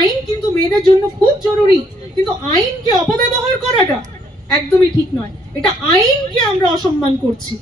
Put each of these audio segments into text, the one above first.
আইন কিন্তু মেয়েদের জন্য খুব জরুরি, কিন্তু আইনকে অপব্যবহার করাটা একদমই ঠিক নয়। এটা আইনকে আমরা অসম্মান করছি।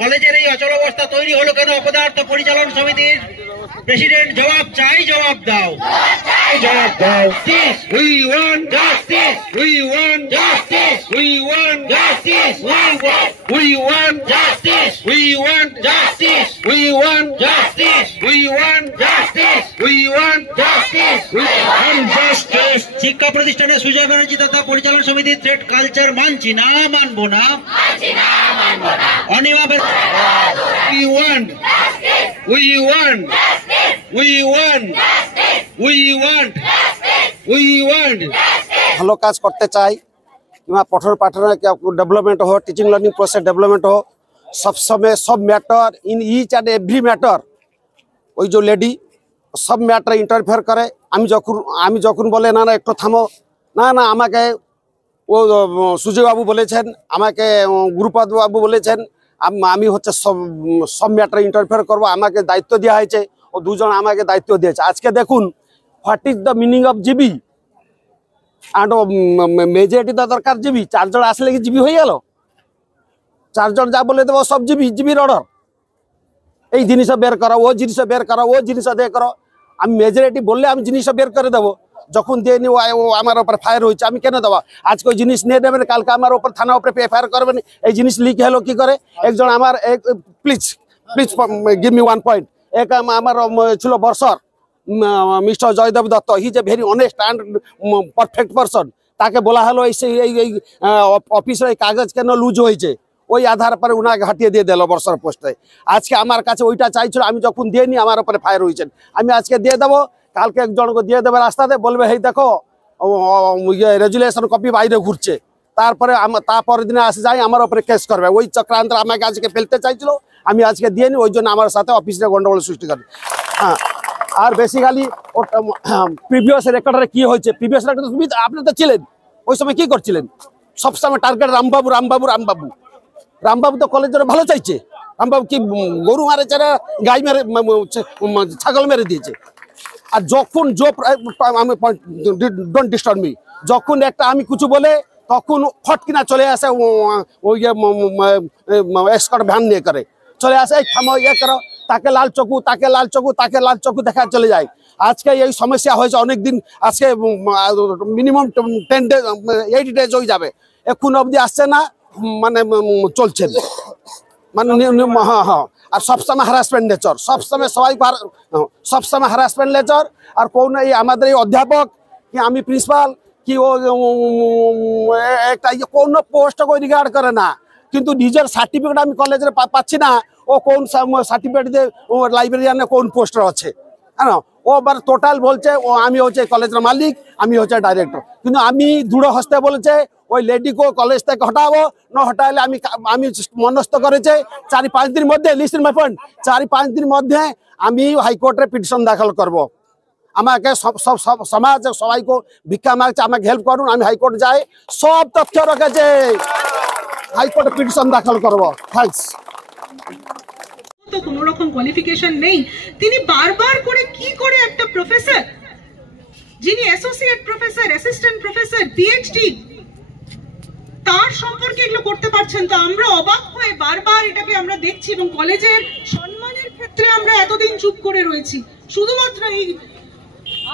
কলেজের এই অচল অবস্থা তৈরি হলো কেন? অপদার্থ পরিচালন সমিতির প্রেসিডেন্ট জবাব চাই, জবাব দাও, জবাব দাও। We want justice. We want justice. We want justice. We want justice. We want justice. We want justice. We want justice. We want justice. We want justice. শিক্ষা প্রতিষ্ঠানে সুজয় ব্যানার্জি তথা পরিচালন সমিতি থ্রেড কালচার মানছি না, মানবো না, অনিমাবে we want we want we want we want we want ভালো কাজ করতে চাই কিংবা পঠন পাঠনের ডেভেলপমেন্ট हो, টিচিং লার্নিং প্রসেস ডেভেলপমেন্ট हो, सब समय सब matter in each and every matter ওই যে লেডি সব ম্যাটার ইন্টারফেয়ার করে। আমি যখন বলে না না একটু থামো, না না আমাকে ও সুজয় বাবু বলেছেন, আমাকে গুরুপদ বাবু বলেছেন, আমি হচ্ছে সব ম্যাটার ইন্টারফেয়ার করবো, আমাকে দায়িত্ব দেওয়া হয়েছে, ও দুজন আমাকে দায়িত্ব দিয়েছে। আজকে দেখুন what is the meaning of GB and majority তো দরকার জিবি। চারজন আসলে কি জিবি হয়ে গেল? চারজন যা বলে দেবো সব জিবির অর্ডার। এই জিনিস বের করো, ও জিনিস বের করো, ও জিনিস দিয়ে করো। আমি মেজরিটি বললে আমি জিনিস বের করে দেবো, যখন দিয়ে নি ও আমার ওপর ফায়ার হয়েছে আমি কেন দেবো? আজকে ওই জিনিস নিয়ে দেবেন, কালকে আমার ওপর থানা উপরে এফআইআর করবেন। এই জিনিস লিক হলো কি করে? একজন আমার please please give me 1 point. এক আমার ছিল বর্ষর mister Joydeb Dutta, he is a very honest and perfect person. তাকে বলা হলো এই অফিসের এই কাগজ কেন লুজ হয়েছে, ওই আধার পরে উনাকে হাঁটিয়ে দিয়ে দিল বর্ষার পোস্টে। আজকে আমার কাছে ওইটা চাইছিল, আমি যখন দিয়ে নি আমার উপরে ফায়ার হয়েছেন। আমি আজকে দিয়ে দেবো, কালকে একজনকে দিয়ে দেবে রাস্তাতে, বলবে হেই দেখো রেজুলেশন কপি বাইরে ঘুরছে, তারপরে তারপরের দিনে আসে যাই আমার উপরে কেস করবে। ওই চক্রান্ত আমাকে আজকে ফেলতে চাইছিল, আমি আজকে দিয়ে নি, ওই জন্য আমার সাথে অফিসে গন্ডগোল সৃষ্টি করে। হ্যাঁ, আর বেসিক্যালি প্রিভিয়াস রেকর্ডে কি হয়েছে, প্রিভিয়াস রেকর্ড আপনি তো ছিলেন, ওই সময় কি করছিলেন? সবসময় টার্গেট রামবাবু রামবাবু রামবাবু। রামবাবু তো কলেজের ভালো চাইছে, রামবাবু কি গরু মারেছে না গাই মেরে ছাগল মেরে দিয়েছে? আর যখন আমি ডোন্ট ডিস্টার্ব মি, যখন একটা আমি কিছু বলে তখন ফটকিনা চলে আসে, ওই এসকর্ট ভ্যান নিয়ে করে চলে আসে, এই থামো ইয়ে করো, তাকে লাল চকু, তাকে লাল চকু, তাকে লাল চকু দেখা চলে যায়। আজকে এই সমস্যা হয়েছে অনেকদিন, আজকে মিনিমাম 10 days 8 days হয়ে যাবে, এখন অবধি আসছে না, মানে চলছে মানে হ্যাঁ হ্যাঁ। আর সবসময় হ্যারাসমেন্ট নেচার, সবসময় সবসময় হ্যারাসমেন্ট নেচার। আর কোন এই আমাদের এই অধ্যাপক কি আমি প্রিন্সিপাল কি ও একটা কোনো পোস্টকে রিগার্ড করে না, কিন্তু নিজের সার্টিফিকেট আমি কলেজে পাচ্ছি না, ও কোন সার্টিফিকেট দিয়ে ও লাইব্রেরিয়ানে কোন পোস্টার আছে, হ্যাঁ ও বার টোটাল বলছে ও আমি হচ্ছে কলেজের মালিক, আমি হচ্ছে ডাইরেক্টর। কিন্তু আমি দৃঢ় হস্তে বলেছে ওই লেডিকে কলেজ থেকে হটাবো, না হটাইলে আমি মনস্থ করেছে 4-5 দিন মধ্যে, লিস্ট মাই পয়েন্ট, 4-5 দিন মধ্যে আমি হাইকোর্টে পিটিশন দাখিল করব। আমাকে সব সমাজ সবাইকে ভিক্ষা মাগছে, আমাকে হেল্প করুন, আমি হাইকোর্ট যাই, সব তথ্য রেখেছে, হাইকোর্টে পিটিশন দাখিল করব। থ্যাঙ্কস। তো কোনো রকম কোয়ালিফিকেশন নেই, তিনি বারবার করে কি করে একটা প্রফেসর যিনি associate professor, assistant professor, PhD, তার সম্পর্কে এগুলো করতে পারছেন। তো আমরা অবাক হয়ে বারবার এটাকে আমরা দেখছি, এবং কলেজের সম্মানের ক্ষেত্রে আমরা এতদিন চুপ করে রয়েছি, শুধুমাত্র এই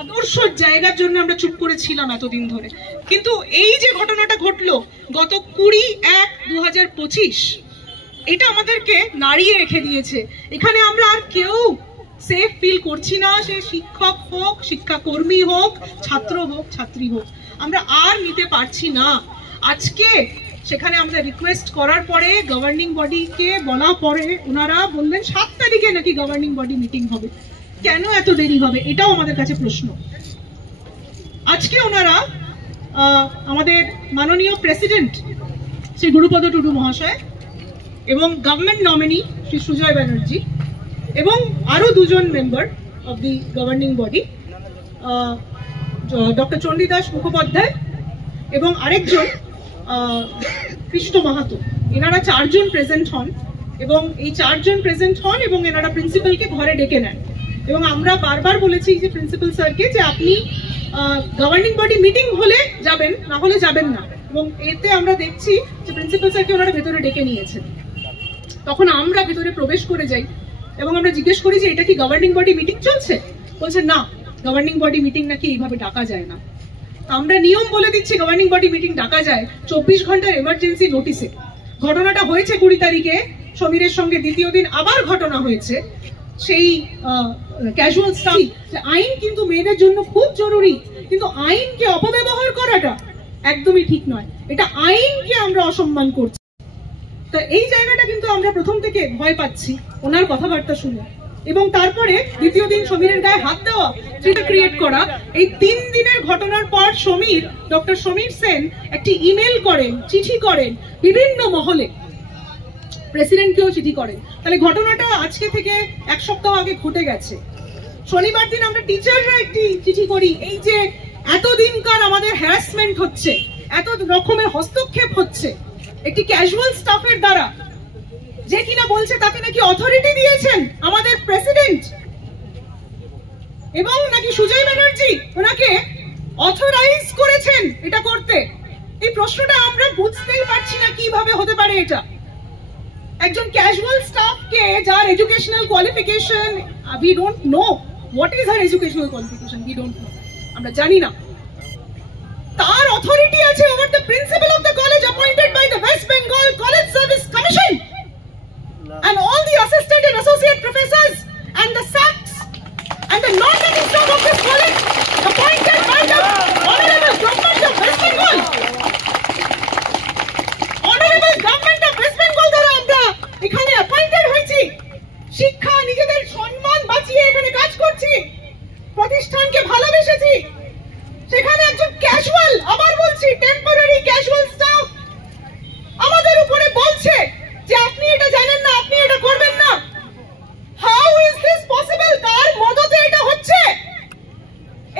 আদর্শ জায়গার জন্য আমরা চুপ করেছিলাম এতদিন ধরে। কিন্তু এই যে ঘটনাটা ঘটলো গত 20-1-2025 এটা আমাদেরকে নাড়িয়ে রেখে দিয়েছে। এখানে আমরা আর কেউ সেফ ফিল করছি না, সে শিক্ষক হোক, শিক্ষাকর্মী হোক, ছাত্র হোক, ছাত্রী হোক, আমরা আর নিতে পারছি না। আজকে সেখানে আমরা রিকোয়েস্ট করার পরে গভর্নিং বডিকে বলা পরে ওনারা বললেন 7 তারিখে নাকি গভর্নিং বডি মিটিং হবে। কেন এত দেরি হবে, এটাও আমাদের কাছে প্রশ্ন। আজকে ওনারা আমাদের মাননীয় প্রেসিডেন্ট শ্রী গুরুপদ টুডু মহাশয় এবং গভর্নমেন্ট নমিনি শ্রী সুজয় ব্যানার্জি এবং আরো 2 জন member of the governing body, doctor Chandidas Mukhopadhyay এবং আরেকজন কৃষ্ণ মাহাতো, এনারা 4 জন প্রেজেন্ট হন এবং এই 4 জন প্রেজেন্ট হন এবং এনারা প্রিন্সিপালকে ঘরে ডেকে নেন। এবং আমরা বারবার বলেছি যে প্রিন্সিপাল স্যারকে যে আপনি গভর্নিং বডি মিটিং হলে যাবেন, না হলে যাবেন না। এবং এতে আমরা দেখছি যে প্রিন্সিপাল স্যারকে ওনারা ভেতরে ডেকে নিয়েছেন। তখন আমরা ভেতরে প্রবেশ করে যাই এবং আমরা জিজ্ঞেস করি যে এটা কি গভর্নিং বডি মিটিং চলছে? বলছে না, গভর্নিং বডি মিটিং নাকি এইভাবে ডাকা যায় না। আমরা নিয়ম বলে দিচ্ছি গভর্নিং বডি মিটিং ডাকা যায় 24 ঘন্টার এমার্জেন্সি নোটিসে। ঘটনাটা হয়েছে 20 তারিখে, সমীরের সঙ্গে দ্বিতীয় দিন আবার ঘটনা হয়েছে। সেই ক্যাজুয়াল স্টাফ, আইন কিন্তু মেয়েদের জন্য খুব জরুরি, কিন্তু আইনকে অপব্যবহার করাটা একদমই ঠিক নয়। এটা আইনকে আমরা অসম্মান করছি। তা এই জায়গাটা কিন্তু আমরা প্রথম থেকে ভয় পাচ্ছি ওনার কথাবার্তা শুনে। এবং তারপরে দ্বিতীয় দিন সমীরের গায়ে হাত দেওয়া, সেটা ক্রিয়েট করা। এই 3 দিনের ঘটনার পর ডক্টর সমীর সেন একটি ইমেল করেন, চিঠি করেন বিভিন্ন মহলে, প্রেসিডেন্টকেও চিঠি করেন। তাহলে ঘটনাটা আজকে থেকে 1 সপ্তাহ আগে ঘটে গেছে। শনিবার দিন আমরা টিচাররা একটি চিঠি করি, এই যে এতদিনকার আমাদের হ্যারাসমেন্ট হচ্ছে, এত রকমের হস্তক্ষেপ হচ্ছে একটি ক্যাজুয়াল স্টাফের দ্বারা, যে কিনা বলছে তাকে নাকি অথরিটি দিয়েছেন আমাদের প্রেসিডেন্ট এবং নাকি সুজয় ব্যানার্জি ওনাকে অথরাইজ করেছেন এটা করতে। এই প্রশ্নটা আমরা বুঝতেই পারছি না কিভাবে হতে পারে এটা। একজন ক্যাজুয়াল স্টাফকে যার educational qualification, we don't know what is her educational qualification, we don't know, আমরা জানি না। তার অথরিটি আছে over the principal of the college appointed by the West Bengal College Service Commission and all the assistant and associate professors and the SACs and the non-teaching staff of this college appointed by the honorable government of West Bengal. Honorable government of West Bengal দ্বারা আমরা এখানে appointed হয়েছি। শিক্ষা, নিজেদের সম্মান বাঁচিয়ে এখানে কাজ করছি, প্রতিষ্ঠানকে ভালোবেসেছি। সেখানে একজন ক্যাজুয়াল, আবার বলছি টেম্পোরারি ক্যাজুয়াল স্টাফ আমাদের উপরে বলছে যে আপনি এটা জানেন না, আপনি এটা করবেন না। How is this possible? কার মদতে এটা হচ্ছে?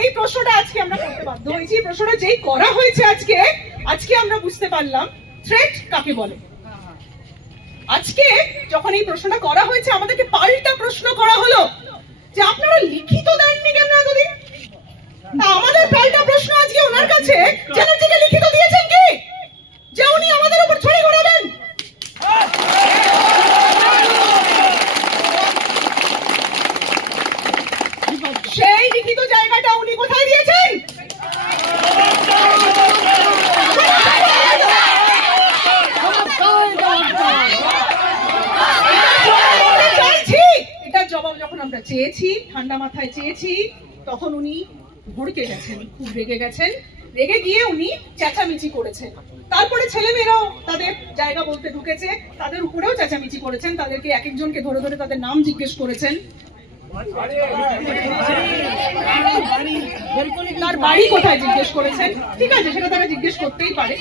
এই প্রশ্নটা আজকে আমরা করতে বাধ্য হয়েছি। প্রশ্নটা যেই করা হয়েছে আজকে আমরা বুঝতে পারলাম থ্রেট কাকে বলে। আজকে যখন এই প্রশ্নটা করা হয়েছে আমাদেরকে পাল্টা প্রশ্ন করা হলো যে আপনারা লিখিত দেননি কেন এতদিন? আমাদের পাল্টা প্রশ্ন আজকে ওনার কাছে, চ্যানেলটিকে লিখিত দিয়েছেন কি যে উনি আমাদের উপর ছড়ি ঘোরাবেন? সেই লিখিত জায়গাটা উনি কোথায় দিয়েছেন? এটার জবাব যখন আমরা চেয়েছি, ঠান্ডা মাথায় চেয়েছি, তখন উনি ভড়কে গেছেন, খুব রেগে গেছেন। রেগে গিয়ে উনি চেঁচামেচি করেছেন। তারপরে ছেলেমেয়েরাও তাদের জায়গা বলতে ঢুকেছে, তাদের উপরেও চেঁচামেচি করেছেন, তাদেরকে এক একজনকে ধরে ধরে তাদের নাম জিজ্ঞেস করেছেন। তার বাড়ি কোথায় জিজ্ঞেস করেছেন। ঠিক আছে, সেটা তারা জিজ্ঞেস করতেই পারে।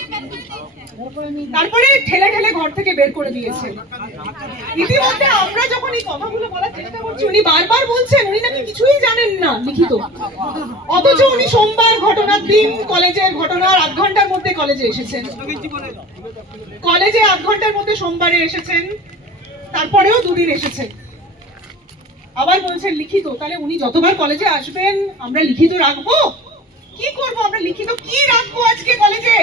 তারপরে ঠেলে ঠেলে ঘর থেকে বের করে দিয়েছেন। ইতিমধ্যে আমরা যখন এই কথাগুলো বলার চেষ্টা করছি, উনি বারবার বলছেন উনি নাকি কিছুই জানেন না লিখিত। অথচ উনি সোমবার ঘটনার দিন কলেজের ঘটনার 8 ঘন্টার মধ্যে কলেজে এসেছেন। কলেজে 8 ঘন্টার মধ্যে সোমবারে এসেছেন, তারপরেও 2 দিন এসেছেন। আবার বলছেন লিখিত। তাহলে উনি যতবার কলেজে আসবেন আমরা লিখিত রাখবো? কি করবো আমরা? লিখিত কি রাখবো আজকে কলেজে?